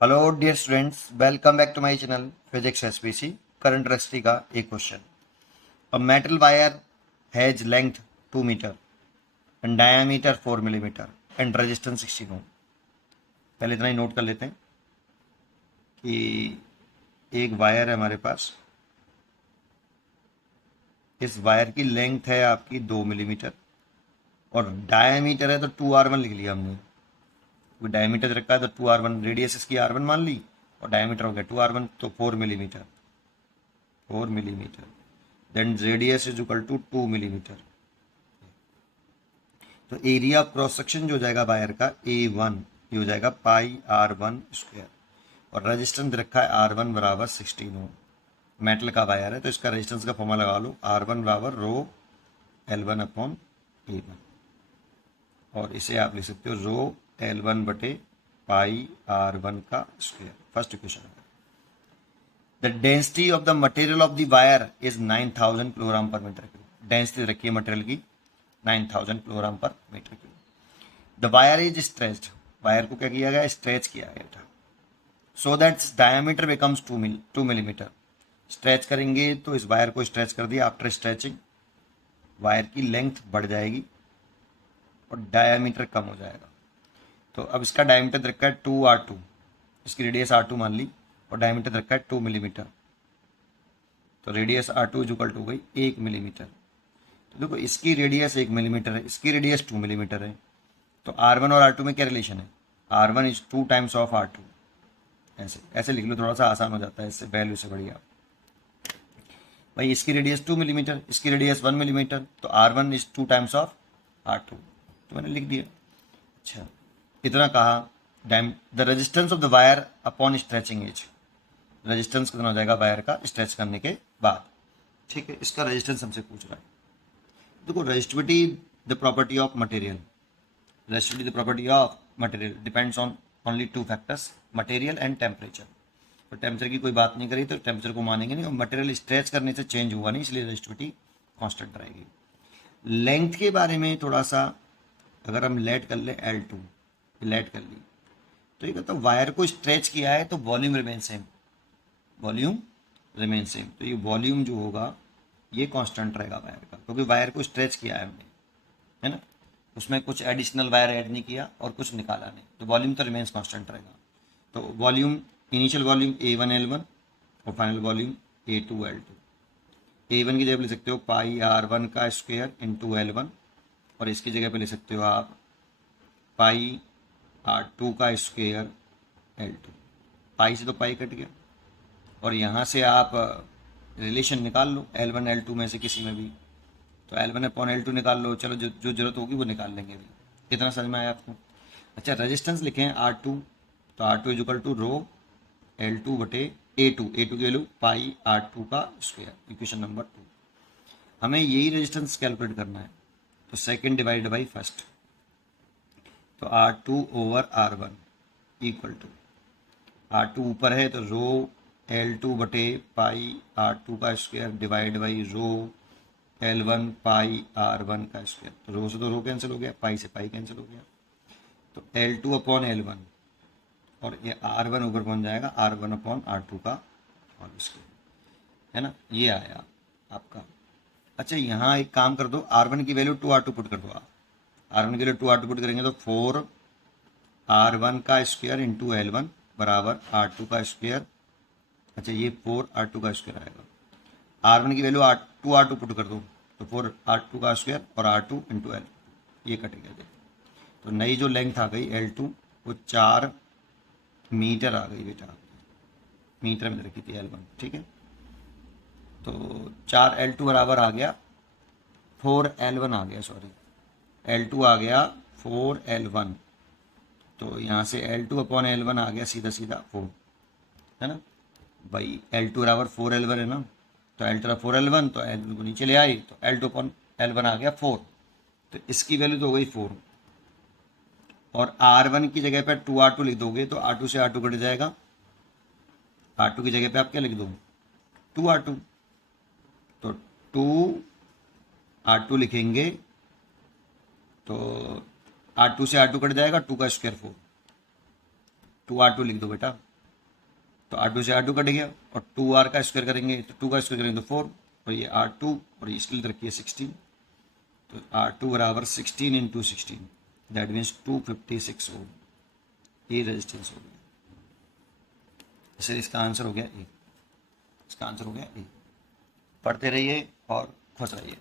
Hello dear students, welcome back to my channel physics SPC. Current रजिस्ट्री का एक question. A metal wire has length 2 metre and diameter 4 millimetre and resistance 16 ohm. पहले इतना ही note कर लेते हैं कि एक वायर है हमारे पास। इस वायर की लेंथ है आपकी 2 मिलीमीटर और डायमीटर है तो 2r1 लिख लिया हमने। डायमीटर रखा है तो 2r1, रेडियस इसकी r1 मान ली और डायमीटर हो गया 2r1 तो 4 millimetre. 4 millimetre then radius is equal to 2 millimetre. तो एरिया ऑफ क्रॉस सेक्शन जो हो जाएगा वायर का A1 ये हो जाएगा पाई R1 स्क्वायर और रेजिस्टेंस रखा है R1 बराबर 16 ओम। मेटल का वायर है तो इसका रेजिस्टेंस का फॉर्मूला लगा लो, R1 बराबर रो L1 अपॉन A1 और इसे आप लिख सकते हो रो L1 बटे पाई R1 का square. First equation. The density of the material of the wire is 9000 kilogram per metre cube. Density रखी है मटेरियल की 9000 kilogram per metre cube. The wire is stretched, wire को क्या किया गया, स्ट्रेच किया गया था। So that diameter becomes 2 millimetre. Stretch करेंगे तो इस वायर को स्ट्रेच कर दिया, आफ्टर स्ट्रेचिंग वायर की लेंथ बढ़ जाएगी और डायमीटर कम हो जाएगा। तो अब इसका डायमीटर रखा है 2r2, इसकी रेडियस r2 मान ली और डायमीटर रखा है 2 मिलीमीटर। तो radius R2 is equal to गई 1 मिलीमीटर। तो देखो इसकी रेडियस 1 मिलीमीटर है, इसकी रेडियस 2 मिलीमीटर है। तो R1 और R2 में क्या रिलेशन है, R1 is 2 times of R2। ऐसे ऐसे लिख लो, थोड़ा सा आसान हो जाता है इससे, वैल्यू से बढ़िया। भाई इसकी रेडियस 2 मिलीमीटर, इसकी रेडियस 1 मिलीमीटर, तो R1 is 2 times of R2। तो मैंने लिख दिया। अच्छा, इतना कहा। The resistance of the wire upon stretching as, resistance कितना हो जाएगा वायर का स्ट्रेच करने के बाद। ठीक है, इसका रेजिस्टेंस हमसे पूछ रहा है। देखो resistivity the property of material, resistivity the property of material depends on only two factors, material and temperature. तो टेम्परेचर की कोई बात नहीं करी तो टेम्परेचर को मानेंगे नहीं, और मटेरियल स्ट्रेच करने से चेंज हुआ नहीं, इसलिए रेजिस्टिविटी कांस्टेंट रहेगी। लेंथ के बारे में थोड़ा सा अगर हम लेट कर ले L2, लेट कर ली तो ये कहता है वायर को स्ट्रेच किया है तो volume remain same, volume remain same. तो ये वॉल्यूम जो होगा ये कांस्टेंट रहेगा वायर का, क्योंकि वायर को स्ट्रेच किया है हमने, है ना। उसमें कुछ एडिशनल वायर ऐड नहीं किया और कुछ निकाला नहीं, तो वॉल्यूम तो रिमेन्स कांस्टेंट रहेगा। तो volume, initial volume A1 L1 और final volume A2 L2। A1 की जगह पे ले सकते हो पाई R1 का स्क्वायर इंटू L1 और इसकी जगह पे ले सकते हो आप पाई R2 का स्क्वायर L2। पाई से तो पाई कट गया और यहाँ से आप रिलेशन निकाल लो L1 L2 में से किसी में भी, तो L1 अपॉन L2 निकाल लो। चलो जो जो जरूरत होगी वो निकाल लेंगे अभी। कितना समझ में आया आपको। अच्छा, रेजिस्टेंस लिखे हैं R2, तो R2 is equal to row L2 बटे A2, A2 की वैल्यू पाई R2 का स्क्वायर, इक्वेशन नंबर 2। हमें यही रेजिस्टेंस कैलकुलेट करना है, तो सेकेंड डिवाइड बाई फर्स्ट, तो R2 over R1 equal to R2 ऊपर है तो रो L2 बटे पाई R2 का square divide by rho L1 pi R1 का स्क्वायर। तो रो से तो रो कैंसिल हो गया, पाई से पाई कैंसिल हो गया, तो L2 अपॉन L1 और ये R1 ऊपर बन जाएगा R1 अपॉन R2 का होल स्क्वायर, है ना। ये आया आपका। अच्छा, यहाँ एक काम कर दो, R1 की वैल्यू 2R2 पुट कर दो आप। R1 की वैल्यू 2R2 पुट करेंगे तो 4R1 का स्क्वायर इंटू L1 बराबर R2 का स्क्वायर। अच्छा, ये 4R2 का स्क्वायर आएगा। R1 की वैल्यू 2R2 पुट कर दो तो 4R2 का स्क्वायर और R2 इंटू L, ये कट गया। देखो तो नई जो लेंथ आ गई L2 वो 4 मीटर आ गई बेटा, मीटर में रखी थी L1, ठीक है। तो 4L2 बराबर आ गया 4L1 आ गया, सॉरी L2 आ गया 4L1। तो यहाँ से L2 अपॉन L1 आ गया सीधा सीधा 4, है ना भाई। L2 बराबर 4L1 है ना, तो L2 4L1 तो L2 को नीचे ले आई तो L2 अपॉन L1 आ गया 4, तो इसकी वैल्यू तो हो गई 4। और R1 की जगह पर 2R2 लिख दोगे तो R2 से R2 कट जाएगा, R2 की जगह पे आप क्या लिख दो 2R2, तो 2R2 लिखेंगे तो R2 से R2 कट जाएगा, 2 का स्क्वायर 4, 2R2 लिख दो बेटा, तो R2 से R2 कट गया, और 2R का स्क्वायर करेंगे तो 2 का स्क्वायर करेंगे तो 4, और ये R2 और ये इसके लिए रखिए 16, तो R2 बराबर 16 इंटू 16, दैट मीन्स 256 ओम, ये रेजिस्टेंस हो गया। इससे इसका आंसर हो गया ए, इसका आंसर हो गया ए। पढ़ते रहिए और खुश रहिए।